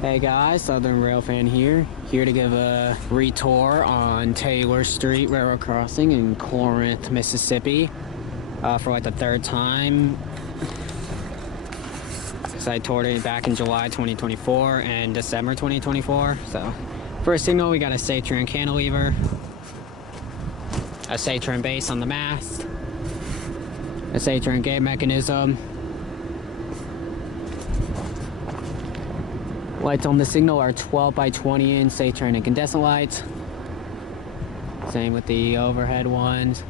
Hey guys, Southern Railfan here to give a retour on Taylor Street Railroad Crossing in Corinth, Mississippi, for like the third time. So I toured it back in July 2024 and December 2024. So first signal, we got a Safetran cantilever, a Safetran base on the mast, a Safetran gate mechanism. Lights on the signal are 12 by 20 inch Safetran incandescent lights. Same with the overhead ones.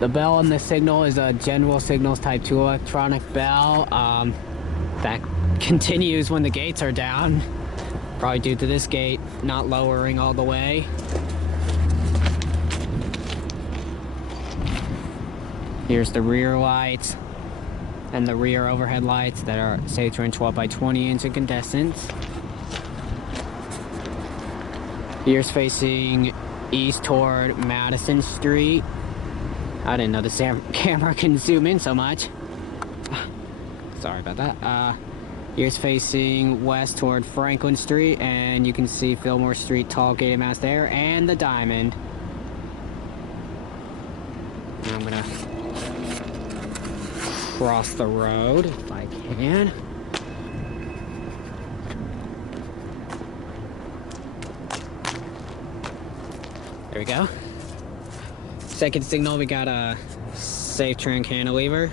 The bell on the signal is a General Signals Type 2 electronic bell that continues when the gates are down. Probably due to this gate not lowering all the way. Here's the rear lights and the rear overhead lights that are Safetran 12 by 20 inch incandescents. Here's facing east toward Madison Street. I didn't know the camera can zoom in so much. Sorry about that. Here's facing west toward Franklin Street, and you can see Fillmore Street tall gated mast there, and the diamond. And I'm gonna cross the road if I can. There we go. Second signal, we got a Safetran cantilever,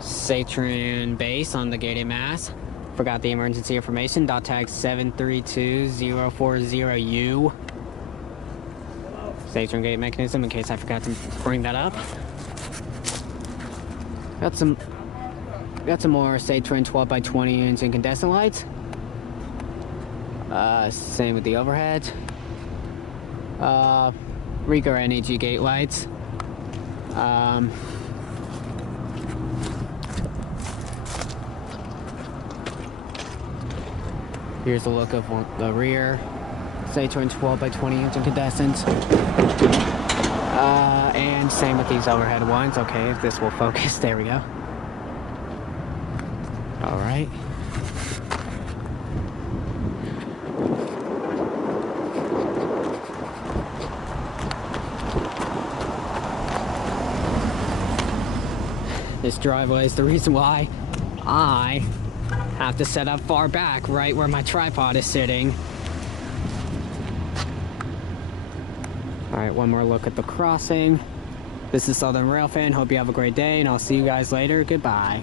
Safetran base on the gated mast. Forgot the emergency information. Dot tag 732040U. Safetran gate mechanism, in case I forgot to bring that up. Got some more Safetran 12 by 20 inch incandescent lights. Same with the overhead. Rico NEG gate lights. Here's a look of the rear. Safetran 12 by 20 inch incandescents. And same with these overhead ones. Okay, if this will focus, there we go. All right. This driveway is the reason why I have to set up far back, right where my tripod is sitting. Alright, one more look at the crossing. This is Southern Railfan. Hope you have a great day, and I'll see you guys later. Goodbye.